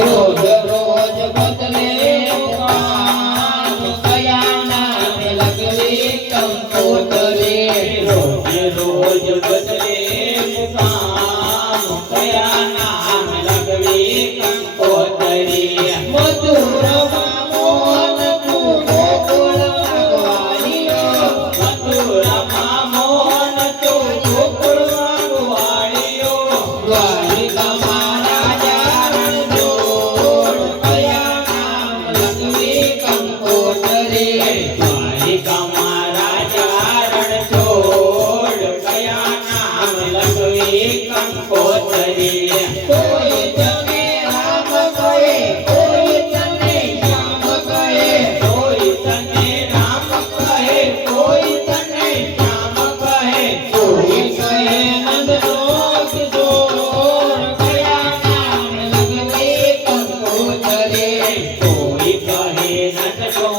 રોજ રોજ બદલે મુકામ કયા નામ લખવી કંકોતરી રોજ રોજ બદલે મુકામ કયા નામ લખવી કંકોતરી મધુર મોહન તું ગોકુળ વાગવાળીઓ મધુર મોહન તું ગોકુળ વાગવાળીઓ દ્વારિકામાં રાજા રણછોડ કયા નામ લખવી કંકોતરી દ્વારિકામાં રાજા રણછોડ કયા નામ લખવી કંકોતરી કોઈ તને રામ કહે કોઈ તને શ્યામ કહે કોઈ તને રામ કહે કોઈ તને શ્યામ કહે કોઈ કહે નંદનો કિશોર કયા નામ લખવી કંકોતરી કોઈ કહે નંદનો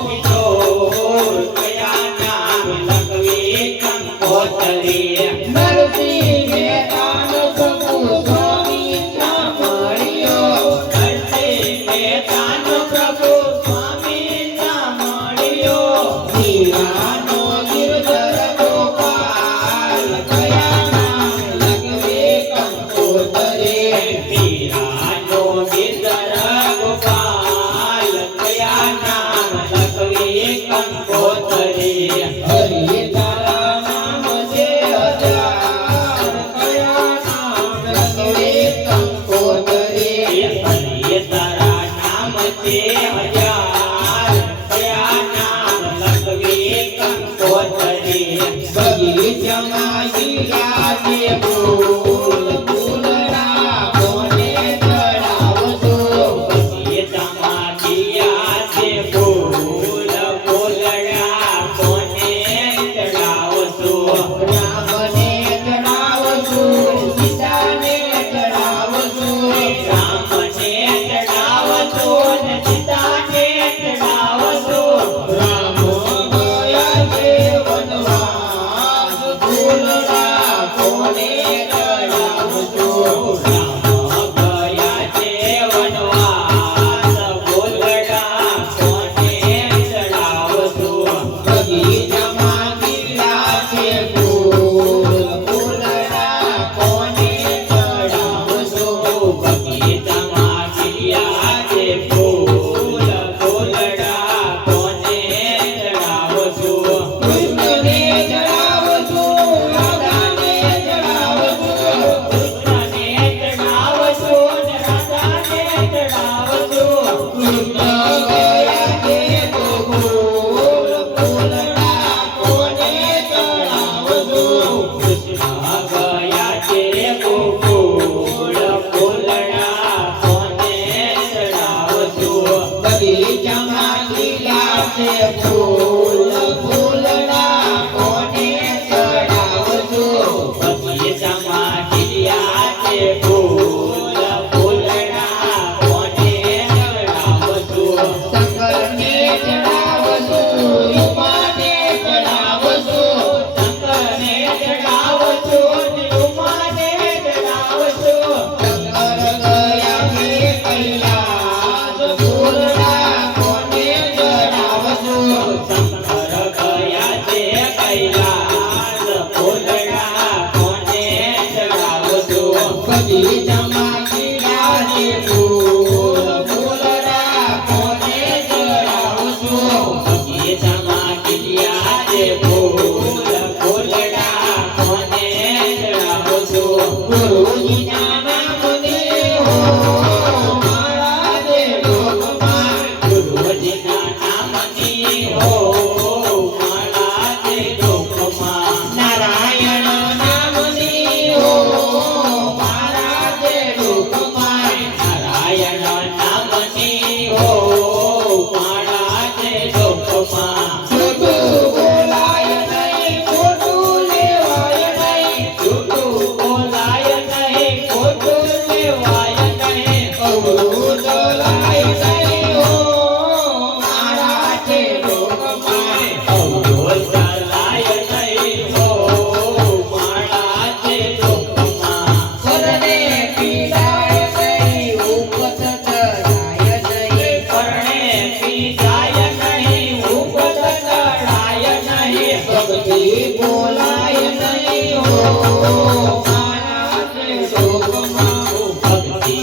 કિશોર કયા નામ લખવી કંકોતરી નરસિંહ મહેતાનો પ્રભુ સ્વામી સાંભળ્યો નરસિંહ મહેતાનો પ્રભુ સ્વામી સાંભળ્યો હીરાનો ગિરધર ગોપાલ કયા નામ લખવી કંકોતરી હીરાનો ગિરધર ગોપાલ કયા નામ લખવી કંકોતરી હરિ તારા નામ છે હજાર કયા નામ લખવી કંકોતરી હરિ તારા નામ છે હજાર કયા નામ લખવી કંકોતરી બગીચામાં ગીયા છે ફૂલ ફૂલડા કોને ચડાવશો બગીચામાં ગીયા છે ફૂલ ફૂલડા કોને ચડાવશો રામને ચડાવશો સીતાને ચડાવશો રામને ચડાવશો ને સીતાને ચડાવશો રામ ગયા છે વનવાસ ફૂલડા કોને ચડાવશો રામ ગયા છે વનવાસ ફૂલડા કોને ચડાવશો બગીચામાં ગીયા છે ફૂલ ફૂલડા કોને ચડાવશો બગીચામાં ગીયા છે ફૂલ ફૂલડા કોને ચડાવશો કૃષ્ણને ચડાવશો રાધાને ચડાવશો કૃષ્ણને ચડાવશો ને રાધાને ચડાવશો કૃષ્ણ ગયા છે ગોકુળ ફૂલડા કોને ચડાવશો કૃષ્ણ ગયા છે ગોકુળ ફૂલડા કોને ચડાવશો બગીચામાં ખીલા છે ફૂલ ફૂલડા કોને ચડાવશો બગીચામાં ખીલ્યા છે ફૂલ ફૂલડા કોને ચડાવશો શંકરને ચડાવશો ઉમાને ચડાવશો શંકરને ચડાવશો ને ઉમાને ચડાવશો શંકર ગયા છે કૈલાસ ફૂલડા કોને ચડાવશો શંકર ગયા છે કૈલાસ ફૂલડા કોને ચડાવશો બગીચામાં ખીલ્યા છે ફૂલ ફૂલડા કોને ચડાવશો બગીચામાં ખીલ્યા છે ફૂલ ફૂલડા કોને ચડાવશો ગુરુજીના નામની હો મારા જે લોકમાં ગુરુજીના નામની હો મારા જે લોકમાં નારાયણ નામની હો મારા જે લોકમાં નારાયણ નામની હો મારા જે લોકમાં જૂઠું બોલાય નહીં ખોટું લેવાય નહીં જૂઠું બોલાય નહીં ખોટું લેવાય નહીં કવળું ચલાય નહીં હો મારા જે લોકમાં કવળું ચલાય નહીં હો મારા જે લોકમાં સરને પીડાય નહીં ઉપત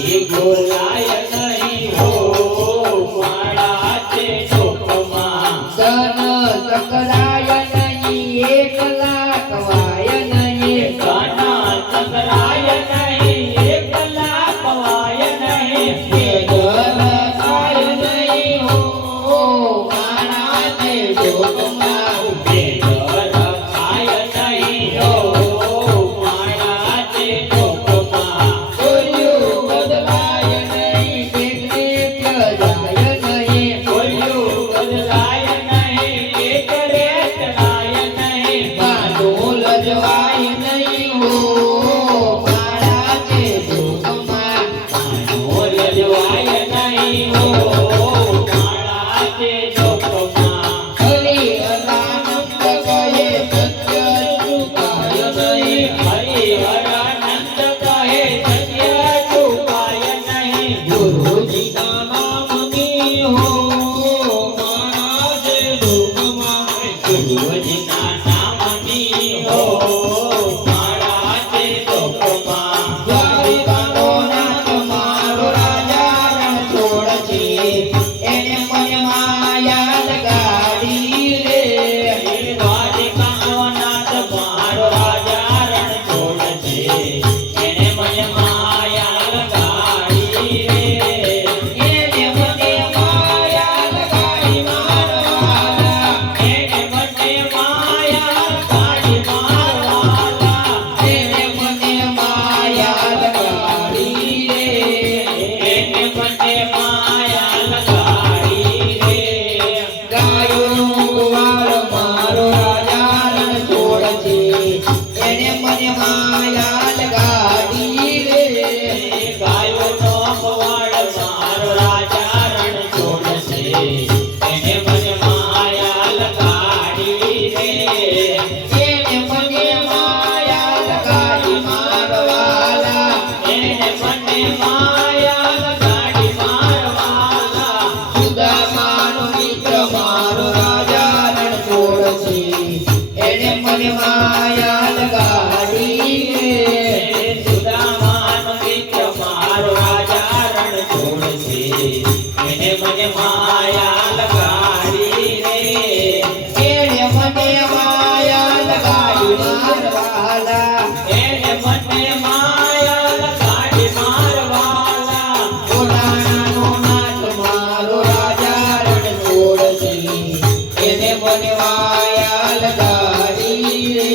ઈ બોલાય નહીં હો માળા તે ચોકમાં ધન સકરાય નહીં, 1 લાખ વાય નહીં. કાના ચકરાય નહીં, 1 લાખ વાય નહીં. ધન થાય નહીં હો માળા તે જોગમાં. ભેગર ખાય નહીં હો માળા તે ચોકમાં કોઈયું બદલાય નહીં, ટેકને પ્યજાય નહીં. કોઈયું બદલાય નહીં, એક રેતનાય નહીં. બાનું લજવાય નહીં હો માળા તે જોગમાં. માનો લજવાય નહીં હો માળા તે ચોકમાં. હરિ અનાનંદ કહે સત્ય ચૂકાય નહીં. હરિહરાનંદ કહે સત્ય ચૂકાય નહીં. ગુરુજીના નામની હો માળા તે જોગમાં. ગુરુજીના નામની હો માળા તે ચોકમાં. દ્વારિકાનો નાથ મારો રાજા રણછોડ છે, એને મને માયા લગાડી રે. દ્વારિકાનો નાથ મારો રાજા રણછોડ છે, એને મને માયા લગાડી રે. એને મને માયા લગાડી મારવાલા. એને મને માયા લગાડી મારવાલા. એને મને માયા લગાડી રે. એને મને માયા લગાડી રે. ગાયોનો ગોવાળ મારો રાજા રણછોડ છે, એને મને માયા લગાડી રે. ગાયોનો ગોવાળ મારો રાજા રણછોડ છે, એને મને માયા લગાડી રે. એને મને માયા લગાડી મારવાલા. એને મને માયા લગાડી મારવાલા. સુદામાનો મિત્ર મારો રાજા રણછોડ છે, એને મને માયા લગાડી રે. સુદામાનો મિત્ર મારો રાજા રણછોડ છે, એને મને માયા લગાડી રે. એને મને માયા લગાડી મારવાલા. એને મને માયા લગાડી મારવાલા. પુરાણાનો નાથ મારો રાજા રણછોડ છે, એને મને માયા લગાડી રે.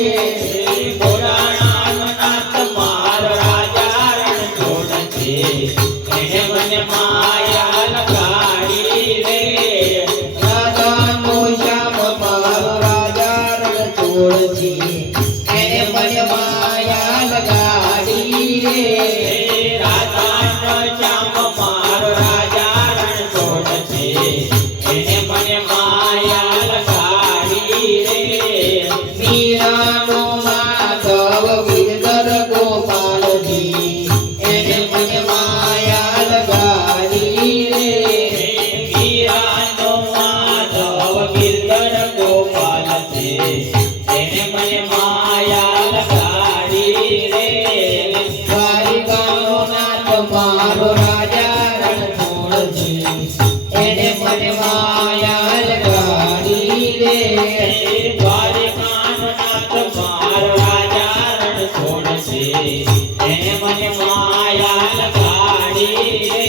પુરાણાનો નાથ મારો રાજા રણછોડ છે, એને મને માયા લગાડી રે. રાધાનો શ્યામ મારો રાજા રણછોડ છે, એને મને માયા લગાડી રે. રાધાનો શ્યામ મારો રાજા રણછોડ છે, એને મને માયા લગાડી રે. મીરાનો માધવ ગિરધર ગોપાલ છે, એને મને માયા લગાડી રે. મીરાનો માધવ ગિરધર ગોપાલ છે, એને મને માયા લગાડી રે. દ્વારિકાનો નાથ મારો રાજા રણછોડ છે, એને મને માયા લગાડી રે. દ્વારિકાનો નાથ મારો રાજા રણછોડ છે, એને મને માયા લગાડી રે.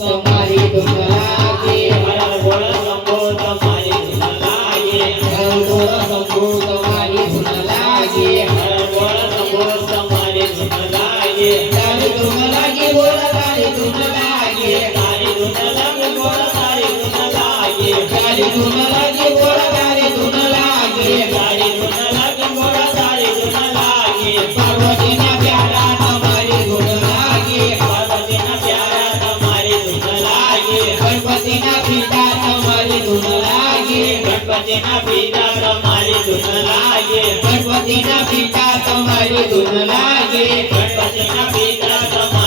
તમારી ધૂન લાગે, હર બોલ શંભો તમારી ધૂન લાગે. શંભુ તમારી ધૂન લાગે. હર બોલ શંભો તમારી ધૂન લાગે. તારી ધૂન લાગે, બોલ તારી ધૂન લાગે. તારી ધૂન લાગે બોલ તારી ધૂન લાગે. તારી ધૂન લાગે, બોલ તારી ધૂન લાગે. તારી ધૂન લાગે બોલ તારી ધૂન લાગે. પાર્વતીના પ્યારા તમારી ધૂન લાગે. પાર્વતીના પ્યારા તમારી ધૂન લાગે. ગણપતિના પિતા તમારી ધૂન લાગે. ગણપતિના પિતા તમારી ધૂન લાગે. ગણપતિના પિતા તમારી ધૂન લાગે. ગણપતિના પિતા તમારી